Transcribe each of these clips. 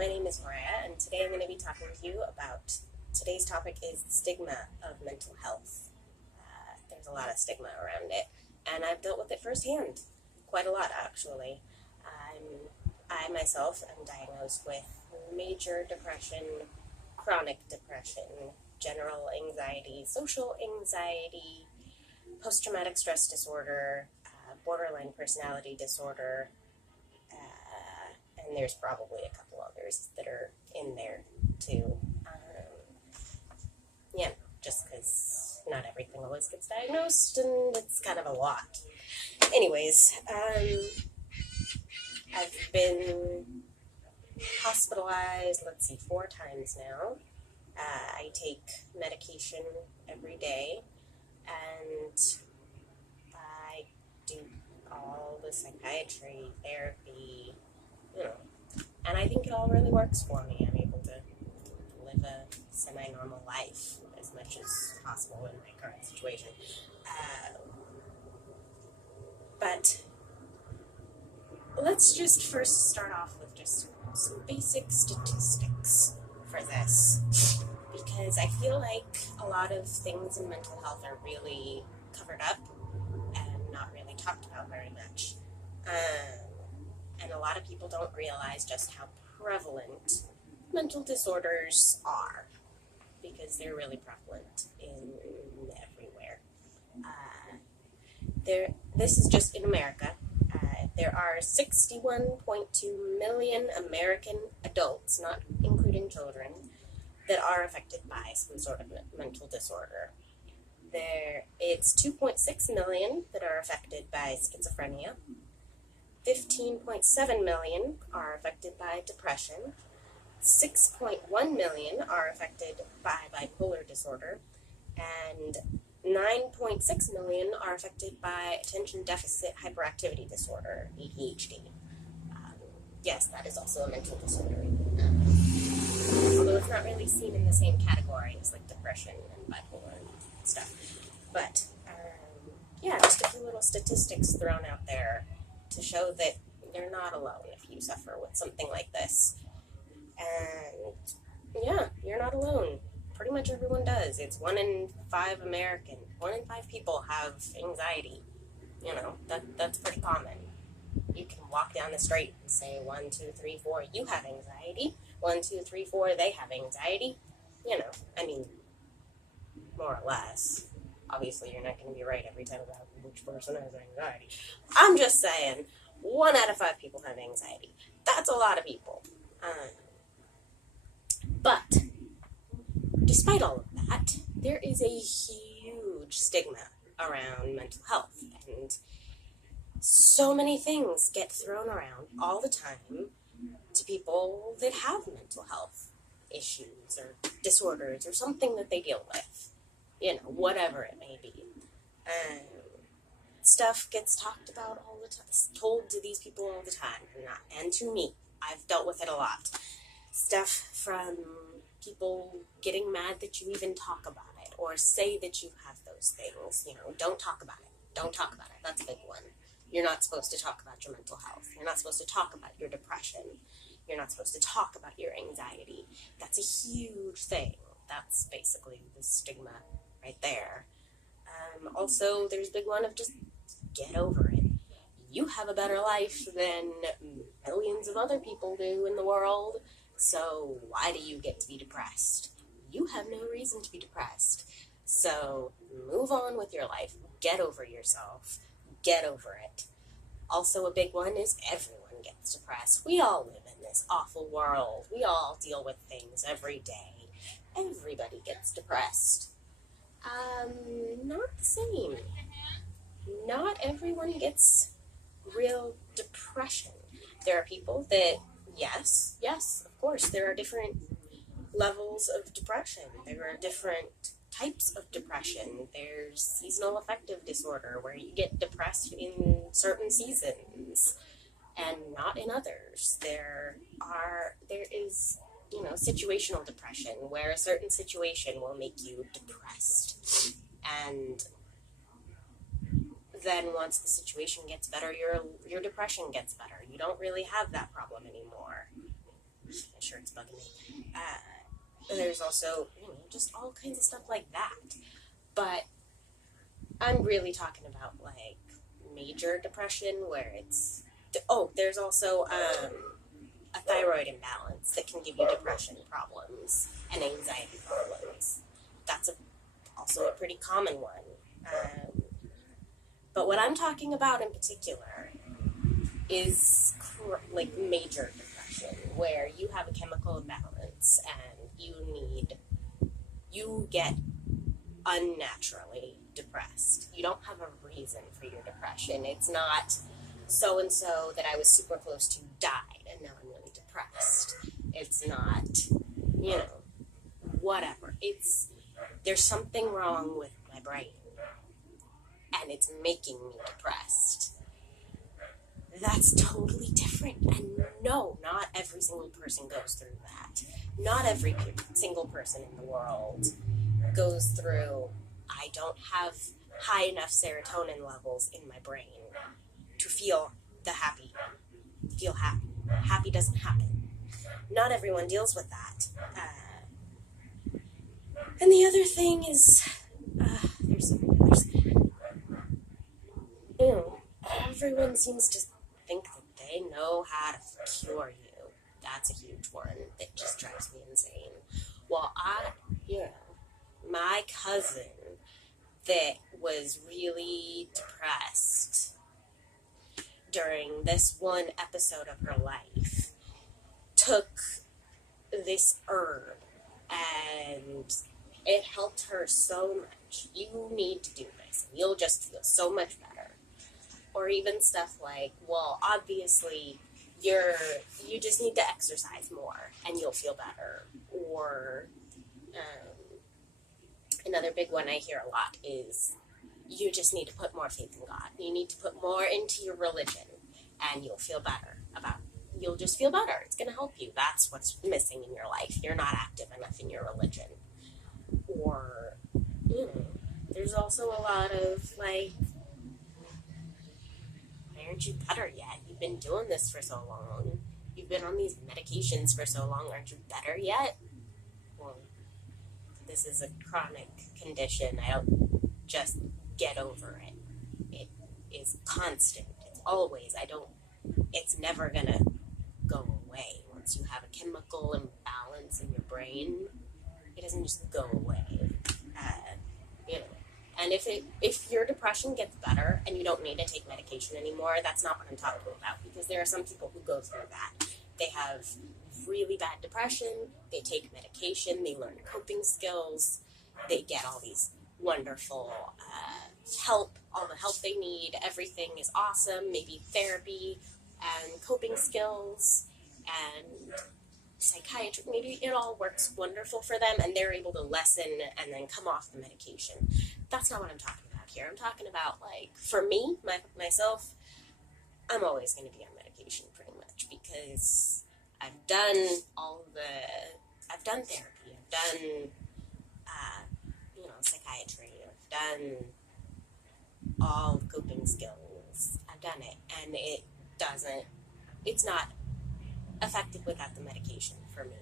my name is Mariah, and today I'm going to be talking to you about today's topic is the stigma of mental health. There's a lot of stigma around it, and I've dealt with it firsthand, quite a lot actually. I myself am diagnosed with major depression, chronic depression, general anxiety, social anxiety, post-traumatic stress disorder, borderline personality disorder, and there's probably a couple others that are in there too. Yeah, just because not everything always gets diagnosed, and it's kind of a lot. Anyways, I've been hospitalized, 4 times now. I take medication every day, and I do all the psychiatry, therapy, and I think it all really works for me. I'm able to live a semi-normal life as much as possible in my current situation. But let's just first start off with just some basic statistics for this, because I feel like a lot of things in mental health are really covered up and not really talked about very much. And a lot of people don't realize just how prevalent mental disorders are, because they're really prevalent in everywhere. This is just in America. There are 61.2 million American adults, not including children, that are affected by some sort of mental disorder. It's 2.6 million that are affected by schizophrenia. 15.7 million are affected by depression. 6.1 million are affected by bipolar disorder, and 9.6 million are affected by attention deficit hyperactivity disorder, ADHD. Yes, that is also a mental disorder. Although it's not really seen in the same category as like depression and bipolar and stuff. But just a few little statistics thrown out there to show that you're not alone if you suffer with something like this. And you're not alone. Pretty much everyone does. It's 1 in 5 people have anxiety. That's pretty common. You can walk down the street and say 1, 2, 3, 4, you have anxiety. 1, 2, 3, 4, they have anxiety. More or less. Obviously, you're not going to be right every time about which person has anxiety. I'm just saying, 1 out of 5 people have anxiety. That's a lot of people. But despite all of that, there is a huge stigma around mental health, and so many things get thrown around all the time to people that have mental health issues or disorders or something that they deal with, whatever it may be. Stuff gets talked about all the time, told to these people all the time, and to me. I've dealt with it a lot. Stuff from people getting mad that you even talk about it or say that you have those things. Don't talk about it. Don't talk about it. That's a big one. You're not supposed to talk about your mental health. You're not supposed to talk about your depression. You're not supposed to talk about your anxiety. That's a huge thing. That's basically the stigma right there. Also, there's a big one of just get over it. You have a better life than millions of other people do in the world, so why do you get to be depressed? You have no reason to be depressed. So move on with your life. Get over yourself. Get over it. Also, a big one is everyone gets depressed. We all live in this awful world. We all deal with things every day. Everybody gets depressed. Not the same. Not everyone gets real depression. There are people that, yes, of course, there are different levels of depression. There are different types of depression. There's seasonal affective disorder, where you get depressed in certain seasons and not in others. There is situational depression, where a certain situation will make you depressed. And then once the situation gets better, your depression gets better. You don't really have that problem anymore. I sure there's also, just all kinds of stuff like that. But I'm really talking about, like, major depression where it's... Oh, there's also a thyroid imbalance that can give you depression problems and anxiety problems. That's also a pretty common one. But what I'm talking about in particular is like major depression, where you have a chemical imbalance and you get unnaturally depressed. You don't have a reason for your depression. It's not so-and-so that I was super close to died and now I'm really depressed. It's not, whatever. There's something wrong with my brain and it's making me depressed. That's totally different. And no, not every single person goes through that. Not every single person in the world goes through, I don't have high enough serotonin levels in my brain to feel happy. Happy doesn't happen. Not everyone deals with that. And the other thing is, there's so many others. Everyone seems to think that they know how to cure you. That's a huge one that just drives me insane. Well, my cousin that was really depressed during this one episode of her life took this herb and it helped her so much. You need to do this and you'll just feel so much better. Or even stuff like, well, obviously you just need to exercise more and you'll feel better. Or another big one I hear a lot is you just need to put more faith in God. You need to put more into your religion and you'll feel better you'll just feel better. It's going to help you. That's what's missing in your life. You're not active enough in your religion. Or, there's also a lot of, like, why aren't you better yet? You've been doing this for so long. You've been on these medications for so long. Aren't you better yet? Well, this is a chronic condition. I don't just get over it. It is constant. It's always. It's never gonna go away. Once you have a chemical imbalance in your brain, it doesn't just go away. And if your depression gets better and you don't need to take medication anymore, that's not what I'm talking about, because there are some people who go through that. They have really bad depression, they take medication, they learn coping skills, they get all these wonderful help, all the help they need, everything is awesome, maybe therapy and coping skills and psychiatry, maybe it all works wonderful for them and they're able to lessen and then come off the medication. That's not what I'm talking about here. I'm talking about, like, for me, myself, I'm always going to be on medication pretty much because I've done therapy, I've done, psychiatry, I've done all the coping skills, I've done it, and it's not effective without the medication for me.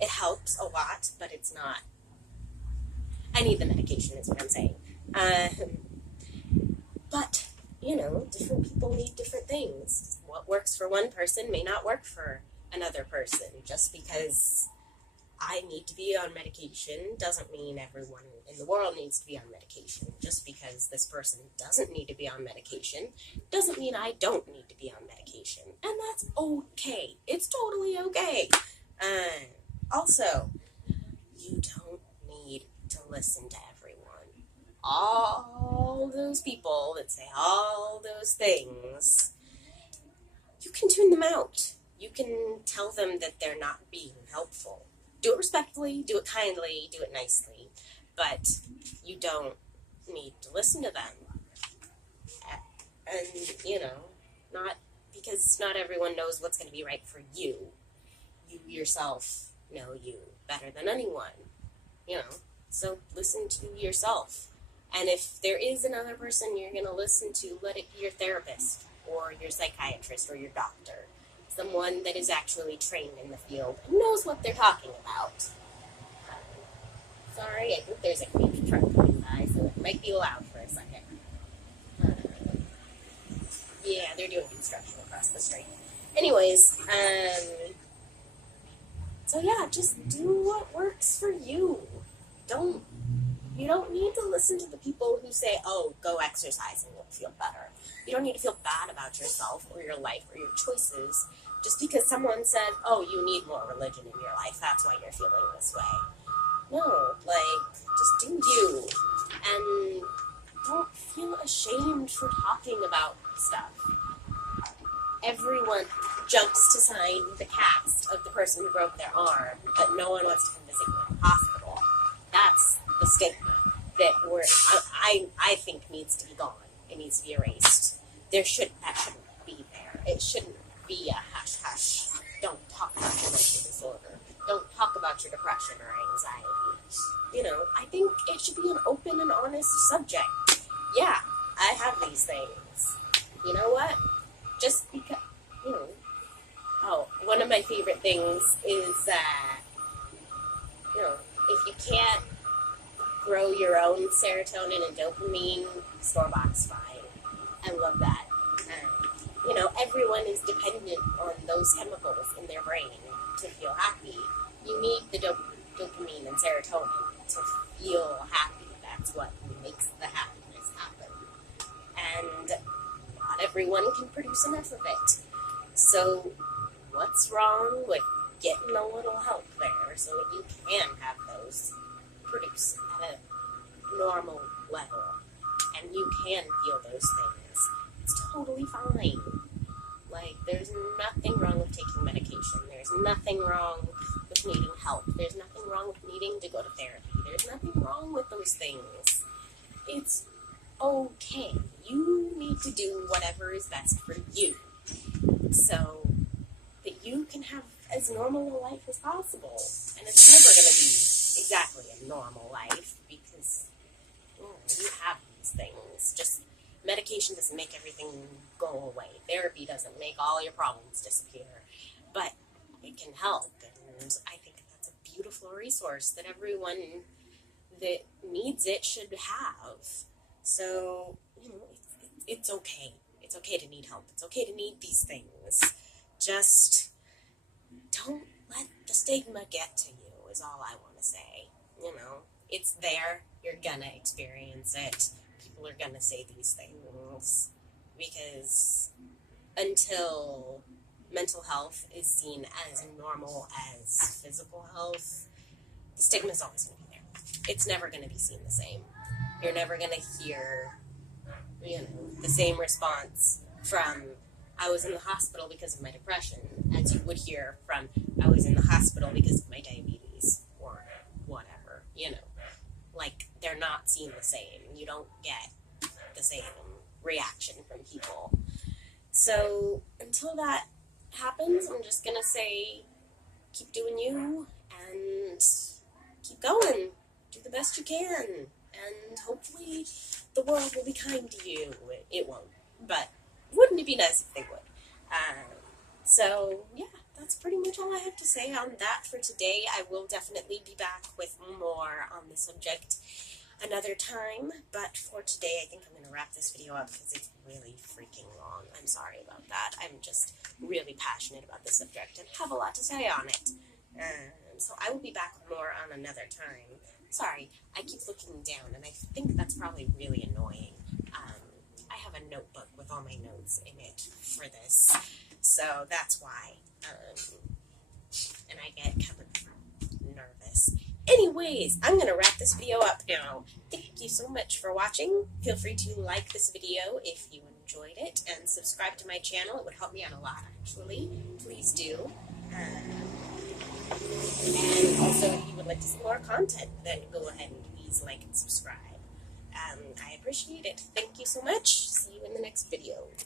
It helps a lot, but it's not. I need the medication is what I'm saying. But, different people need different things. What works for one person may not work for another person. Just because I need to be on medication doesn't mean everyone in the world needs to be on medication. Just because this person doesn't need to be on medication doesn't mean I don't need to be on medication. And that's okay. It's totally okay. Also, you don't need to listen to everyone. All those people that say all those things, you can tune them out. You can tell them that they're not being helpful. Do it respectfully, do it kindly, do it nicely, but you don't need to listen to them. And, not because not everyone knows what's going to be right for you. You yourself know you better than anyone, so listen to yourself. And if there is another person you're going to listen to, let it be your therapist or your psychiatrist or your doctor. someone that is actually trained in the field and knows what they're talking about. Sorry, I think there's a huge truck going by, so it might be loud for a second. Yeah, they're doing construction across the street. Anyways, so yeah, just do what works for you. You don't need to listen to the people who say, oh, go exercise and you'll feel better. You don't need to feel bad about yourself or your life or your choices just because someone said, oh, you need more religion in your life. That's why you're feeling this way. No, just do you. And don't feel ashamed for talking about stuff. Everyone jumps to sign the cast of the person who broke their arm, but no one wants to come visit you in the hospital. That's the stigma that I think needs to be gone. It needs to be erased. That shouldn't be there. It shouldn't be a hush hush. Don't talk about your mental disorder. Don't talk about your depression or anxiety. I think it should be an open and honest subject. Yeah, I have these things. You know what? Just because, one of my favorite things is, if you can't grow your own serotonin and dopamine, store-bought's fine. I love that. Everyone is dependent on those chemicals in their brain to feel happy. You need the dopamine and serotonin to feel happy. That's what makes the happiness happen. And not everyone can produce enough of it. So what's wrong with getting a little help there so that you can have those produced at a normal level and you can feel those things? It's totally fine. There's nothing wrong with taking medication. There's nothing wrong with needing help. There's nothing wrong with needing to go to therapy. There's nothing wrong with those things. It's okay. You need to do whatever is best for you so that you can have as normal a life as possible. And it's never going to be exactly a normal life because you have these things. Just medication doesn't make everything go away. Therapy doesn't make all your problems disappear. But it can help. And I think that's a beautiful resource that everyone that needs it should have. So, it's okay. It's okay to need help. It's okay to need these things. Just don't let the stigma get to you is all I want to say. It's there. You're gonna experience it. People are gonna say these things because until mental health is seen as normal as physical health, the stigma is always going to be there. It's never going to be seen the same. You're never going to hear, the same response from I was in the hospital because of my depression as you would hear from I was in the hospital because of my diabetes or whatever, they're not seen the same. You don't get the same reaction from people. So until that happens, I'm just going to say keep doing you and keep going. Do the best you can. And hopefully the world will be kind to you. It won't. But wouldn't it be nice if they would? So, yeah, that's pretty much all I have to say on that for today. I will definitely be back with more on the subject another time. But for today, I think I'm going to wrap this video up because it's really freaking long. I'm sorry about that. I'm just really passionate about this subject and have a lot to say on it. So I will be back with more on another time. Sorry, I keep looking down, and I think that's probably really annoying. I have a notebook with all my notes in it for this, so that's why. And I get kind of nervous. Anyways, I'm going to wrap this video up now. Thank you so much for watching. Feel free to like this video if you enjoyed it, and subscribe to my channel. It would help me out a lot, actually. Please do. And also, if you would like to see more content, then go ahead and please like and subscribe. I appreciate it. Thank you so much. See you in the next video.